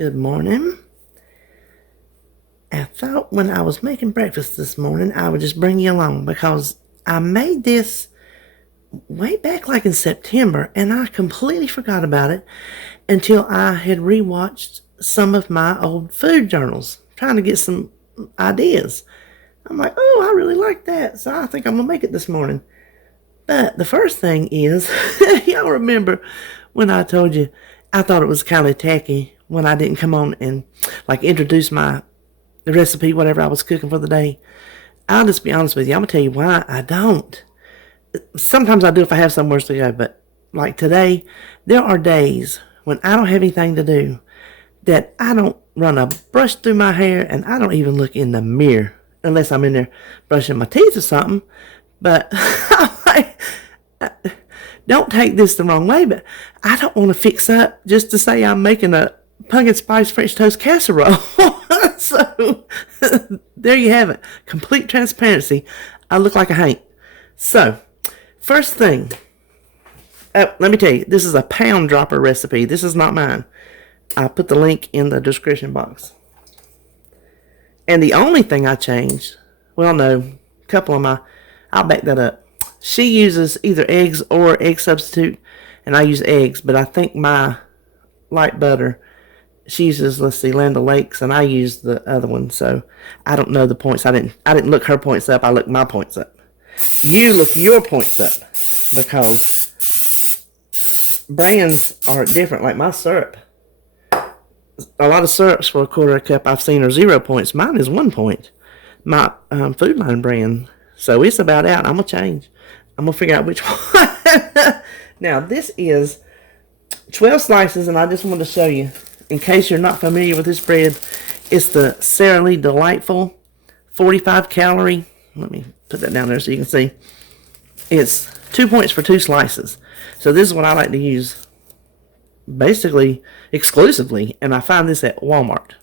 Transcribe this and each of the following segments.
Good morning. I thought when I was making breakfast this morning, I would just bring you along because I made this way back like in September and I completely forgot about it until I had rewatched some of my old food journals, trying to get some ideas. I'm like, oh, I really like that, so I think I'm going to make it this morning. But the first thing is, y'all remember when I told you I thought it was kind of tacky when I didn't come on and like introduce my recipe, whatever I was cooking for the day. I'll just be honest with you. I'm going to tell you why I don't. Sometimes I do if I have somewhere to go, but like today, there are days when I don't have anything to do that I don't run a brush through my hair and I don't even look in the mirror unless I'm in there brushing my teeth or something. But don't take this the wrong way, but I don't want to fix up just to say I'm making a pumpkin spice French toast casserole. So there you have it. Complete transparency. I look like a Hank. So first thing, let me tell you, this is a pound dropper recipe. This is not mine. I put the link in the description box. And the only thing I changed, well, no, a couple of I'll back that up. She uses either eggs or egg substitute, and I use eggs, but I think my light butter, she uses, let's see, Land O'Lakes, and I use the other one, so I don't know the points. I didn't look her points up. I looked my points up. You look your points up because brands are different. Like my syrup, a lot of syrups for a quarter a cup I've seen are 0 points. Mine is 1 point. My Food Line brand, so it's about out. I'm gonna change. I'm gonna figure out which one. Now this is 12 slices, and I just want to show you, in case you're not familiar with this bread, it's the Sara Lee Delightful 45 calorie. Let me put that down there so you can see. It's 2 points for 2 slices. So this is what I like to use basically exclusively, and I find this at Walmart.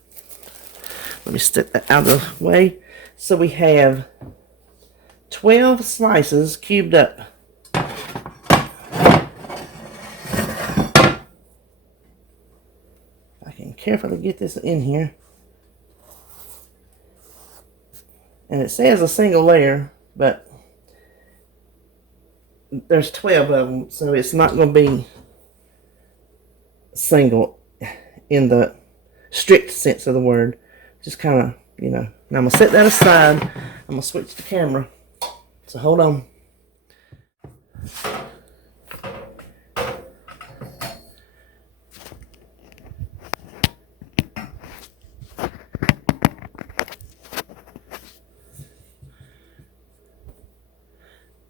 Let me stick that out of the way. So we have 12 slices cubed up. I can carefully get this in here. And it says a single layer, but there's 12 of them, so it's not going to be single in the strict sense of the word. Just kind of, Now I'm going to set that aside. I'm going to switch the camera. So hold on.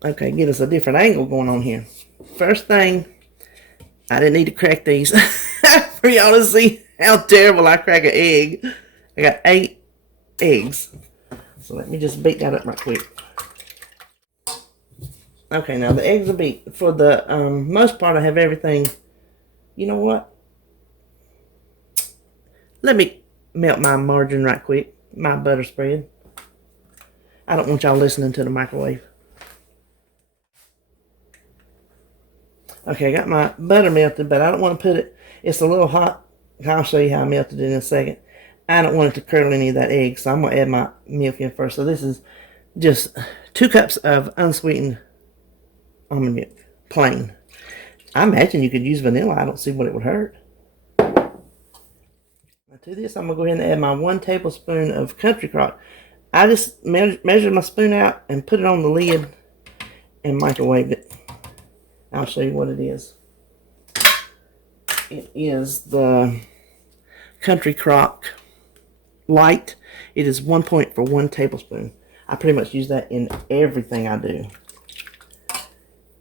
Okay, get us a different angle going on here. First thing, I didn't need to crack these for y'all to see how terrible I crack an egg. I got 8 eggs. So let me just beat that up right quick. Okay, now the eggs are beat. For the most part, I have everything. You know what? Let me melt my margarine right quick. My butter spread. I don't want y'all listening to the microwave. Okay, I got my butter melted, but I don't want to put it, it's a little hot. I'll show you how I melted it in a second. I don't want it to curdle any of that egg, so I'm going to add my milk in first. So this is just 2 cups of unsweetened almond milk, plain. I imagine you could use vanilla. I don't see what it would hurt. Now to this, I'm going to go ahead and add my 1 tablespoon of country crock. I just measured my spoon out and put it on the lid and microwaved it. I'll show you what it is. It is the Country Crock Light. It is 1 point for 1 tablespoon. I pretty much use that in everything I do.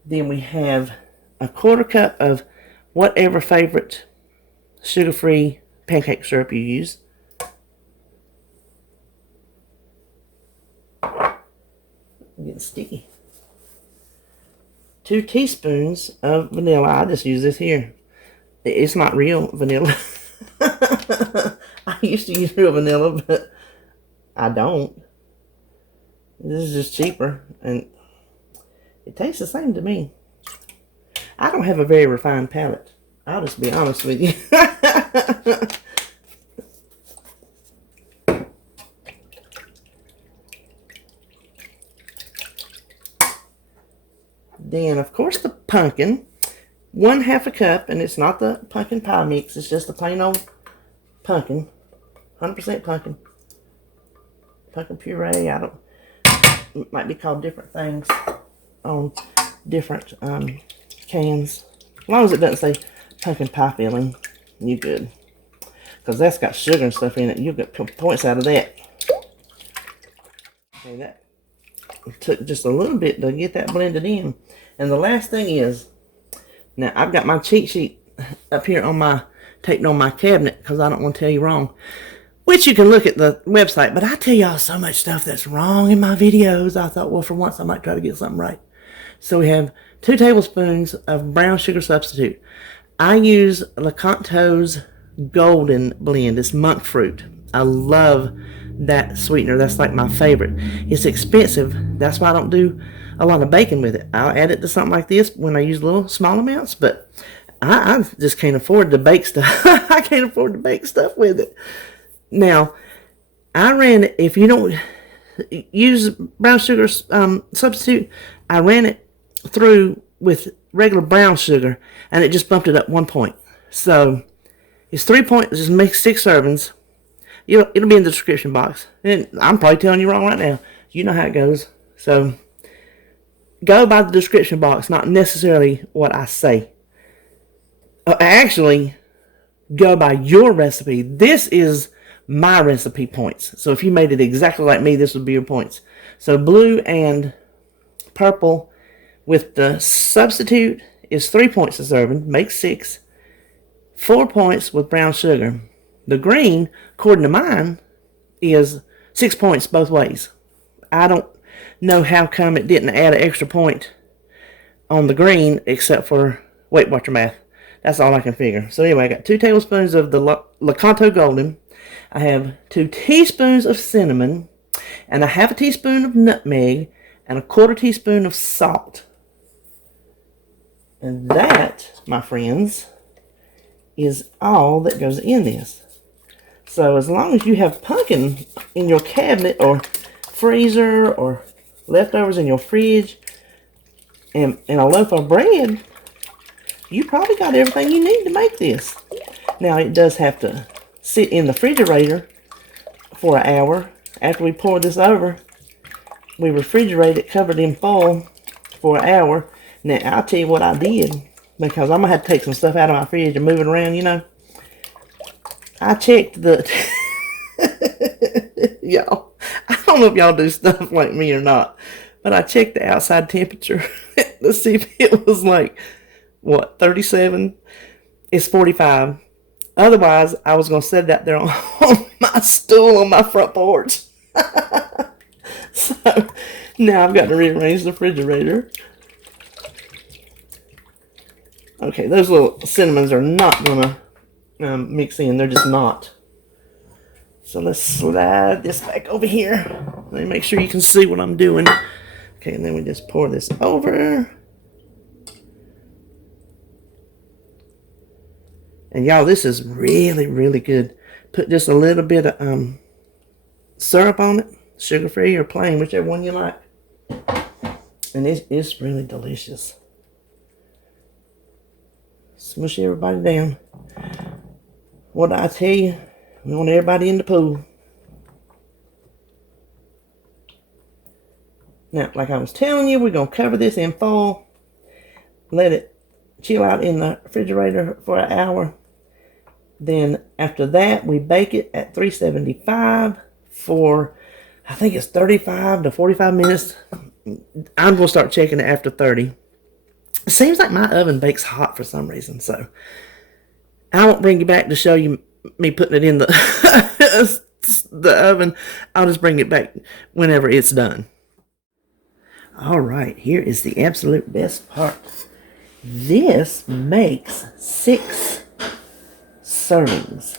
Then we have a 1/4 cup of whatever favorite sugar-free pancake syrup you use. I'm getting sticky. 2 teaspoons of vanilla. I just use this here. It's not real vanilla. I used to use real vanilla, but I don't. This is just cheaper, and it tastes the same to me. I don't have a very refined palate. I'll just be honest with you. Then, of course, the pumpkin. 1/2 cup, and it's not the pumpkin pie mix. It's just the plain old pumpkin. 100% pumpkin. Pumpkin puree. I don't... It might be called different things on different cans. As long as it doesn't say pumpkin pie filling, you good. Because that's got sugar and stuff in it. You'll get points out of that. Okay, that took just a little bit to get that blended in. And the last thing is, now I've got my cheat sheet up here on my, taped on my cabinet because I don't want to tell you wrong. Which you can look at the website, but I tell y'all so much stuff that's wrong in my videos. I thought, well, for once I might try to get something right. So we have 2 tablespoons of brown sugar substitute. I use Lecanto's Golden Blend. It's monk fruit. I love that sweetener. That's like my favorite. It's expensive. That's why I don't do a lot of baking with it. I'll add it to something like this when I use little small amounts, but I just can't afford to bake stuff. I can't afford to bake stuff with it. Now, I ran it, if you don't use brown sugar substitute, I ran it through with regular brown sugar, and it just bumped it up 1 point. So, it's 3 points, just make 6 servings. It'll be in the description box. And I'm probably telling you wrong right now. You know how it goes. So, go by the description box, not necessarily what I say. Actually, go by your recipe. This is my recipe points. So if you made it exactly like me, this would be your points. So blue and purple with the substitute is 3 points a serving. Make 6. 4 points with brown sugar. The green, according to mine, is 6 points both ways. I don't know how come it didn't add an extra point on the green except for Weight Watcher math. That's all I can figure. So anyway, I got 2 tablespoons of the Lecanto Golden. I have 2 teaspoons of cinnamon, and a 1/2 teaspoon of nutmeg, and a 1/4 teaspoon of salt. And that, my friends, is all that goes in this. So as long as you have pumpkin in your cabinet or freezer or leftovers in your fridge and a loaf of bread, you probably got everything you need to make this. Now it does have to sit in the refrigerator for an hour. After we pour this over, we refrigerate it covered in foil for an hour. Now I'll tell you what I did, because I'm gonna have to take some stuff out of my fridge and move it around, you know. I checked the y'all, I don't know if y'all do stuff like me or not, but I checked the outside temperature to see if it was like, what, 37? It's 45. Otherwise, I was going to set it out there on my stool on my front porch. So, now I've got to rearrange the refrigerator. Okay, those little cinnamons are not going to mix in. They're just not. So let's slide this back over here. Let me make sure you can see what I'm doing. Okay, and then we just pour this over. And y'all, this is really, really good. Put just a little bit of syrup on it. Sugar-free or plain, whichever one you like. And it's really delicious. Smush everybody down. What did I tell you? We want everybody in the pool. Now, like I was telling you, we're going to cover this in foil. Let it chill out in the refrigerator for an hour. Then after that, we bake it at 375 for, I think it's 35 to 45 minutes. I'm going to start checking it after 30. It seems like my oven bakes hot for some reason, so I won't bring you back to show you me putting it in the oven. I'll just bring it back whenever it's done. All right, here is the absolute best part. This makes 6 servings.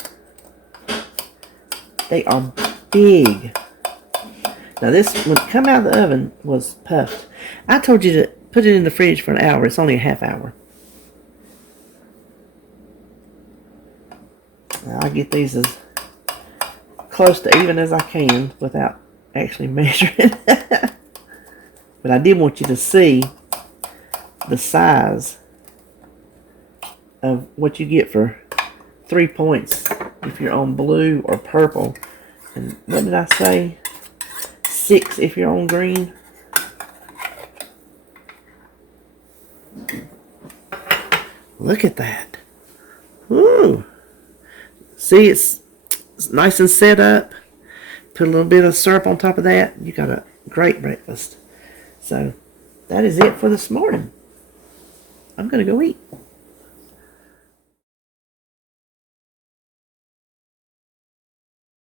They are big. Now this, when it come out of the oven, was puffed. I told you to put it in the fridge for an hour. It's only a half hour. Now, I'll get these as close to even as I can without actually measuring. But I did want you to see the size of what you get for 3 points if you're on blue or purple. And what did I say? 6 if you're on green. Look at that. Ooh. See, it's nice and set up. Put a little bit of syrup on top of that. You got a great breakfast. So, that is it for this morning. I'm going to go eat.